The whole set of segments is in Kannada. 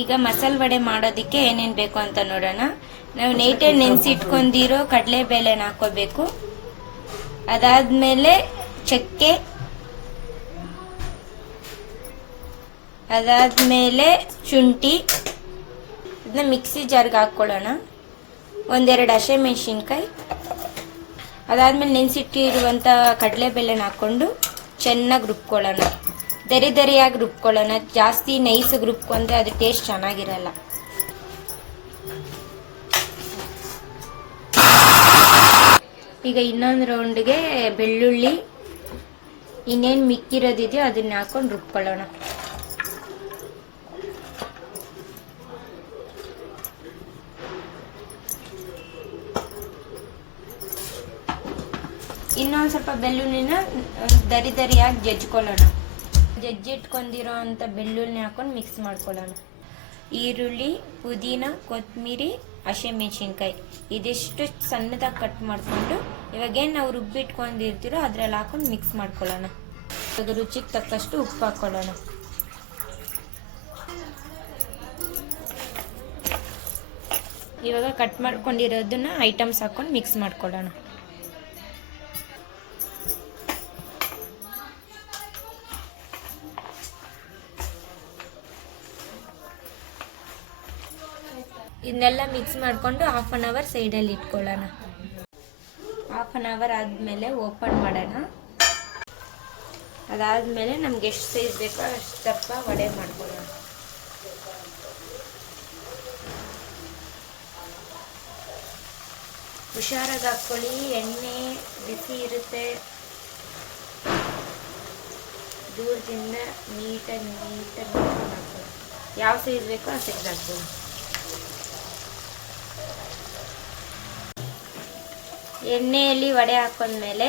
ಈಗ ಮಸಾಲೆ ವಡೆ ಮಾಡೋದಕ್ಕೆ ಏನೇನು ಬೇಕು ಅಂತ ನೋಡೋಣ. ನಾವು ನೈಟಲ್ಲಿ ನೆನೆಸಿಟ್ಕೊಂಡಿರೋ ಕಡಲೆಬೇಳೆನ ಹಾಕೋಬೇಕು. ಅದಾದಮೇಲೆ ಚಕ್ಕೆ, ಅದಾದಮೇಲೆ ಶುಂಠಿ, ಇದನ್ನ ಮಿಕ್ಸಿ ಜಾರ್ಗೆ ಹಾಕ್ಕೊಳ್ಳೋಣ. ಒಂದೆರಡು ಹಸಿಮೆಣಸಿನ್ಕಾಯಿ, ಅದಾದಮೇಲೆ ನೆನೆಸಿಟ್ಟಿರುವಂಥ ಕಡಲೆಬೇಳೆನ ಹಾಕ್ಕೊಂಡು ಚೆನ್ನಾಗಿ ರುಬ್ಕೊಳ್ಳೋಣ. ದರಿಯಾಗಿ ರುಬ್ಕೊಳ್ಳೋಣ. ಜಾಸ್ತಿ ನೈಸಿಗೆ ರುಬ್ಕೊಂಡ್ರೆ ಅದು ಟೇಸ್ಟ್ ಚೆನ್ನಾಗಿರಲ್ಲ. ಈಗ ಇನ್ನೊಂದು ರೌಂಡ್ಗೆ ಬೆಳ್ಳುಳ್ಳಿ, ಇನ್ನೇನು ಮಿಕ್ಕಿರೋದಿದೆಯೋ ಅದನ್ನ ಹಾಕೊಂಡು ರುಬ್ಕೊಳ್ಳೋಣ. ಇನ್ನೊಂದು ಸ್ವಲ್ಪ ಬೆಳ್ಳುಳ್ಳಿನ ದರಿಯಾಗಿ ಜಜ್ಕೊಳ್ಳೋಣ. ಜಜ್ಜಿಟ್ಕೊಂಡಿರೋ ಅಂಥ ಬೆಳ್ಳುಳ್ಳಿ ಹಾಕೊಂಡು ಮಿಕ್ಸ್ ಮಾಡ್ಕೊಳ್ಳೋಣ. ಈರುಳ್ಳಿ, ಪುದೀನ, ಕೊತ್ತಂಬರಿ, ಹಸಿಮೆಣಸಿನ್ಕಾಯಿ ಇದಿಷ್ಟು ಸಣ್ಣದಾಗಿ ಕಟ್ ಮಾಡಿಕೊಂಡು ಇವಾಗೇನು ನಾವು ರುಬ್ಬಿಟ್ಕೊಂಡಿರ್ತೀರೋ ಅದ್ರಲ್ಲಿ ಹಾಕೊಂಡು ಮಿಕ್ಸ್ ಮಾಡ್ಕೊಳ್ಳೋಣ. ಇವಾಗ ರುಚಿಗೆ ತಕ್ಕಷ್ಟು ಉಪ್ಪು ಹಾಕ್ಕೊಳ್ಳೋಣ. ಇವಾಗ ಕಟ್ ಮಾಡ್ಕೊಂಡಿರೋದನ್ನ ಐಟಮ್ಸ್ ಹಾಕೊಂಡು ಮಿಕ್ಸ್ ಮಾಡ್ಕೊಳ್ಳೋಣ. ಇದನ್ನೆಲ್ಲ ಮಿಕ್ಸ್ ಮಾಡಿಕೊಂಡು ಹಾಫ್ ಆನ್ ಅವರ್ ಸೈಡಲ್ಲಿ ಇಟ್ಕೊಳ್ಳೋಣ. ಹಾಫ್ ಆನ್ ಅವರ್ ಆದಮೇಲೆ ಓಪನ್ ಮಾಡೋಣ. ಅದಾದಮೇಲೆ ನಮ್ಗೆ ಎಷ್ಟು ಸೈಜ್ ಬೇಕೋ ಅಷ್ಟು ದಪ್ಪ ವಡೆ ಮಾಡ್ಕೊಳ್ಳೋಣ. ಹುಷಾರಾಗಿ ಹಾಕ್ಕೊಳ್ಳಿ, ಎಣ್ಣೆ ಬಿಸಿ ಇರುತ್ತೆ. ದೂರದಿಂದ ನೀಟಾಗಿ ಹಾಕ್ಕೊಳ್ಳಿ. ಯಾವ ಸೈಜ್ ಬೇಕೋ ಆ ಸೈಜ್ ಹಾಕ್ಕೊಳ್ಳಿ. ಎಣ್ಣೆಯಲ್ಲಿ ವಡೆ ಹಾಕೊಂಡ್ಮೇಲೆ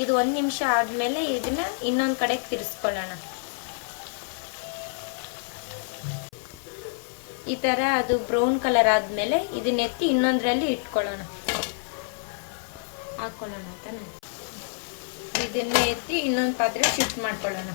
ಇದು 1 ನಿಮಿಷ ಆದಮೇಲೆ ಇದನ್ನ ಇನ್ನೊಂದು ಕಡೆಗೆ ತಿರ್ಸ್ಕೊಳ್ಳೋಣ. ಈ ಥರ ಅದು ಬ್ರೌನ್ ಕಲರ್ ಆದಮೇಲೆ ಇದನ್ನ ಎತ್ತಿ ಇನ್ನೊಂದರಲ್ಲಿ ಇಟ್ಕೊಳ್ಳೋಣ. ಹಾಕ್ಕೊಳ್ಳೋಣ ತಾನೆ. ಇದನ್ನ ಎತ್ತಿ ಇನ್ನೊಂದು ಪಾತ್ರೆ ಶಿಫ್ಟ್ ಮಾಡ್ಕೊಳ್ಳೋಣ.